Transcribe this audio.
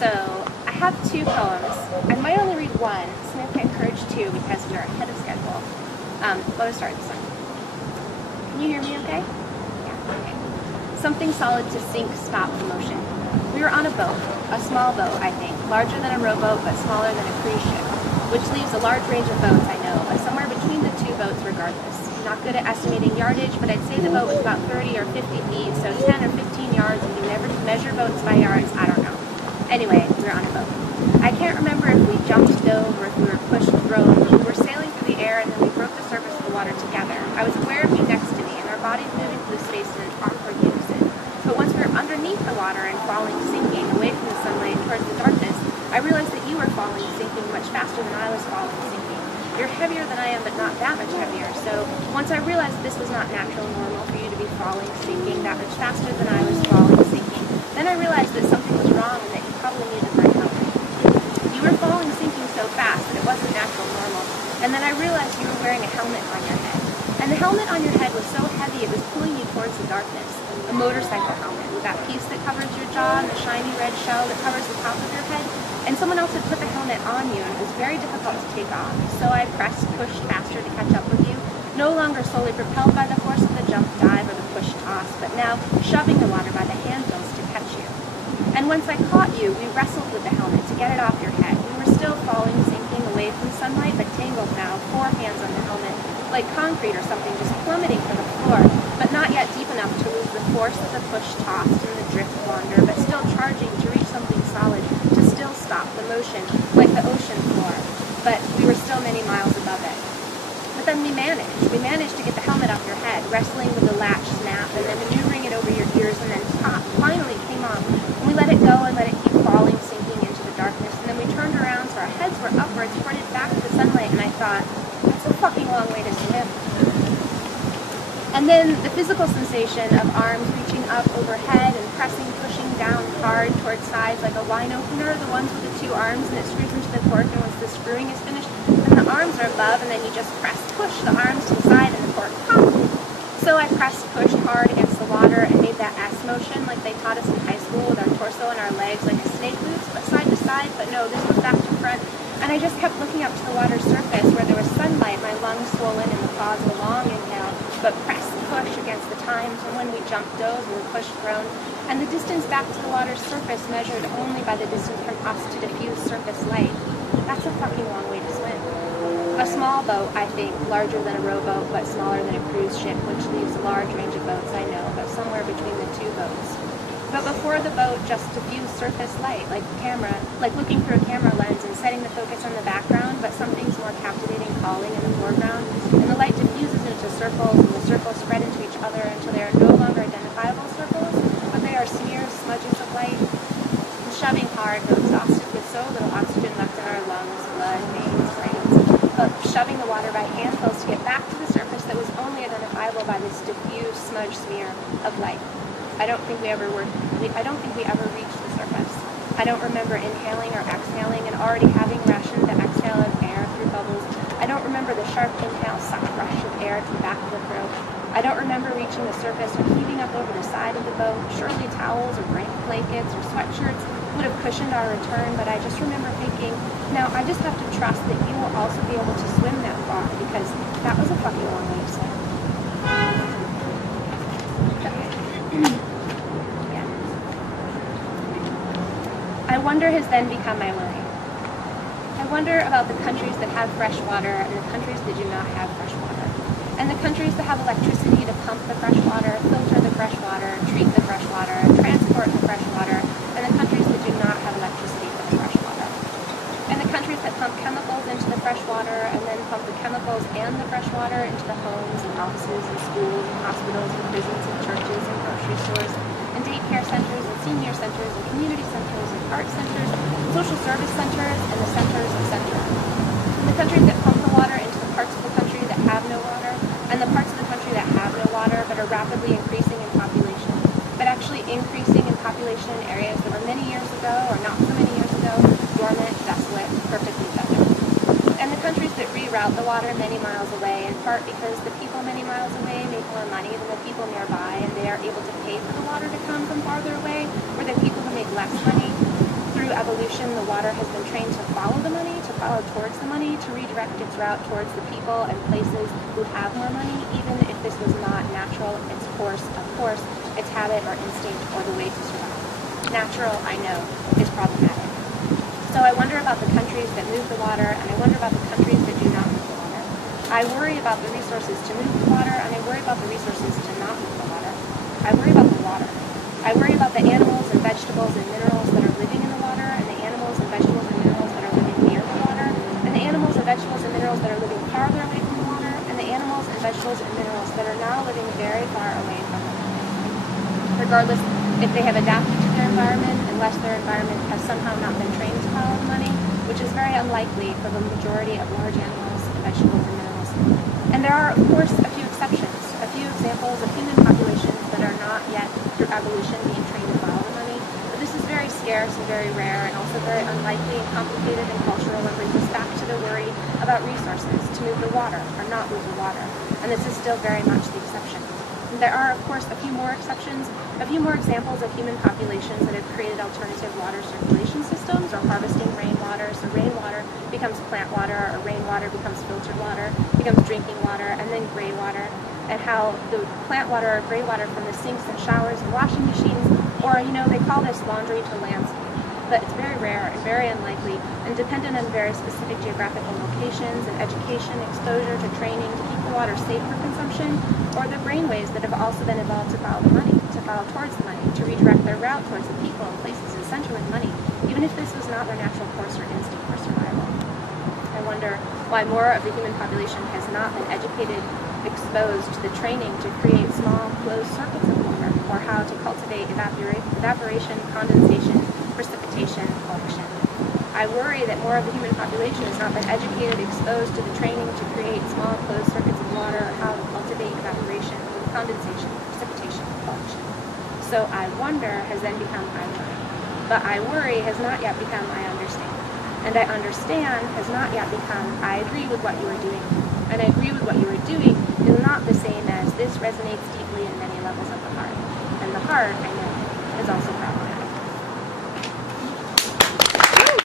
So I have two poems. I might only read one, so maybe I encourage two because we are ahead of schedule. Let us start this one. Can you hear me okay? Yeah, okay. Something solid to sink, stop the motion. We were on a boat, a small boat, I think, larger than a rowboat but smaller than a cruise ship, which leaves a large range of boats, I know, but somewhere between the two boats regardless. Not good at estimating yardage, but I'd say the boat was about 30 or 50 feet, so 10 or 15 yards, and you never measure boats by yards, I don't know. Anyway, we were on a boat. I can't remember if we jumped, dove, or if we were pushed, thrown, but we were sailing through the air, and then we broke the surface of the water together. I was aware of you next to me, and our bodies moving through space in an awkward unison. But once we were underneath the water and falling, sinking, away from the sunlight towards the darkness, I realized that you were falling, sinking much faster than I was falling, sinking. You're heavier than I am, but not that much heavier. So once I realized this was not natural and normal for you to be falling, sinking that much faster than I was falling, sinking, then I realized that something was wrong and that you probably needed my help. You were falling, sinking so fast that it wasn't natural and normal. And then I realized you were wearing a helmet on your head. And the helmet on your head was so heavy it was pulling you towards the darkness. A motorcycle helmet with that piece that covers your jaw and the shiny red shell that covers the top of your head. And someone else had put the helmet on you, and it was very difficult to take off. So I pressed, pushed faster to catch up with you, no longer solely propelled by the force of the jump, dive, or the push toss, but now shoving the water by the handles to catch you. And once I caught you, we wrestled with the helmet to get it off your head. We were still falling, sinking away from the sunlight, but tangled now, 4 hands on the helmet, like concrete or something, just plummeting for the floor, but not yet deep enough to lose the force of the push tossed and the drift wander, but still charging to reach something solid, to still stop the motion, like the ocean floor. But we were still many miles above it. But then we managed to get the helmet off your head, wrestling with the latch snap, and then maneuvering it over your ears, and then finally came off. And we let it go and let it keep falling, sinking into the darkness, and then we turned around so our heads were upwards, pointed back to the sunlight, and I thought, that's a fucking long way to swim. And then the physical sensation of arms reaching up overhead and pressing, pushing down hard towards sides like a wine opener, the ones with the 2 arms, and it screws into the cork, and once the screwing is finished, then the arms are above, and then you just press, push the arms to the side, and the cork pops. So I pressed, pushed hard against the water, and made that S motion like they taught us in high school with our torso and our legs, like a snake moves, but side to side, but no, this was back to front. And I just kept looking up to the water's surface where there was sunlight, my lungs swollen in the pause of a long inhale, but press, push against the times and when we jumped, dove, and we pushed, thrown. And the distance back to the water's surface measured only by the distance from us to diffuse surface light. That's a fucking long way to swim. A small boat, I think, larger than a rowboat, but smaller than a cruise ship, which leaves a large range of boats, I know, but somewhere between the 2 boats. But before the boat, just diffuse surface light, like looking through a camera lens and setting the focus on the background, but something's more captivating calling in the foreground, and the light diffuses into circles, and the circles spread into each other until they are no longer identifiable circles, but they are smears, smudges of light. And shoving hard, though exhausted with so little oxygen left in our lungs, blood, veins, brains, but shoving the water by handfuls to get back to the surface that was only identifiable by this diffuse smudge smear of light. I don't think we ever reached the surface. I don't remember inhaling or exhaling and already having rationed the exhale of air through bubbles. I don't remember the sharp inhale suck rush of air to the back of the throat. I don't remember reaching the surface or heaving up over the side of the boat. Surely towels or blankets or sweatshirts would have cushioned our return, but I just remember thinking, now I just have to trust that you will also be able to swim that far, because that was a fucking long way to swim. I wonder has then become my worry. I wonder about the countries that have fresh water and the countries that do not have fresh water. And the countries that have electricity to pump the fresh water, filter the fresh water, treat the fresh water, transport the fresh water, and the countries that do not have electricity for the fresh water. And the countries that pump chemicals into the fresh water and then pump the chemicals and the fresh water into the homes and offices and schools and hospitals and prisons and churches and grocery stores and daycare centers and senior centers and community centers and art centers and social service centers and the centers of centers. And the countries that pump the water into the parts of the country that have no water, and the parts of the country that have no water but are rapidly increasing in population, but actually increasing in population in areas that were many years ago, or not so many years ago, dormant, desolate, perfectly desert. And the countries that reroute the water many miles away, in part because the people many miles away make more money than the people nearby, and they are able to pay for the water to come from farther away, or the people who make less money through through evolution, the water has been trained to follow the money, to follow towards the money, to redirect its route towards the people and places who have more money, even if this was not natural, its course, of course, its habit or instinct or the way to survive. Natural, I know, is problematic. So I wonder about the countries that move the water, and I wonder about the countries that do not move the water. I worry about the resources to move the water, and I worry about the resources to not move the water. I worry about the water. I worry about the animals and vegetables and minerals that are living in the water, and the animals and vegetables and minerals that are living near the water, and the animals and vegetables and minerals that are living farther away from the water, and the animals and vegetables and minerals that are now living very far away from the water. Regardless if they have adapted to their environment, unless their environment has somehow not been trained to follow the money, which is very unlikely for the majority of large animals, vegetables, and minerals. And there are, of course, a few exceptions, a few examples of human populations that are not yet, through evolution, being trained to follow the money. But this is very scarce and very rare, and also very unlikely and complicated and cultural, and brings us back to the worry about resources to move the water or not move the water. And this is still very much the exception. There are, of course, a few more exceptions, a few more examples of human populations that have created alternative water circulation systems, or harvesting rainwater. So rainwater becomes plant water, or rainwater becomes filtered water, becomes drinking water, and then gray water. And how the plant water or gray water from the sinks and showers and washing machines, or, they call this laundry to landscape. But it's very rare and very unlikely, and dependent on very specific geographical locations and education, exposure to training to keep the water safe for consumption, or the brainwaves that have also been evolved to follow the money, to follow towards the money, to redirect their route towards the people and places and center with money, even if this was not their natural course or instinct for survival. I wonder why more of the human population has not been educated, exposed to the training to create small, closed circuits of water, or how to cultivate evaporation, condensation, precipitation, collection. I worry that more of the human population has not been educated, exposed to the training to create small, closed circuits of water, or how to cultivate evaporation, condensation, precipitation, collection. So I wonder has then become I worry. But I worry has not yet become I understand. And I understand has not yet become I agree with what you are doing. And I agree with what you are doing is not the same as this resonates deeply in many levels of the heart. And the heart, I know, is also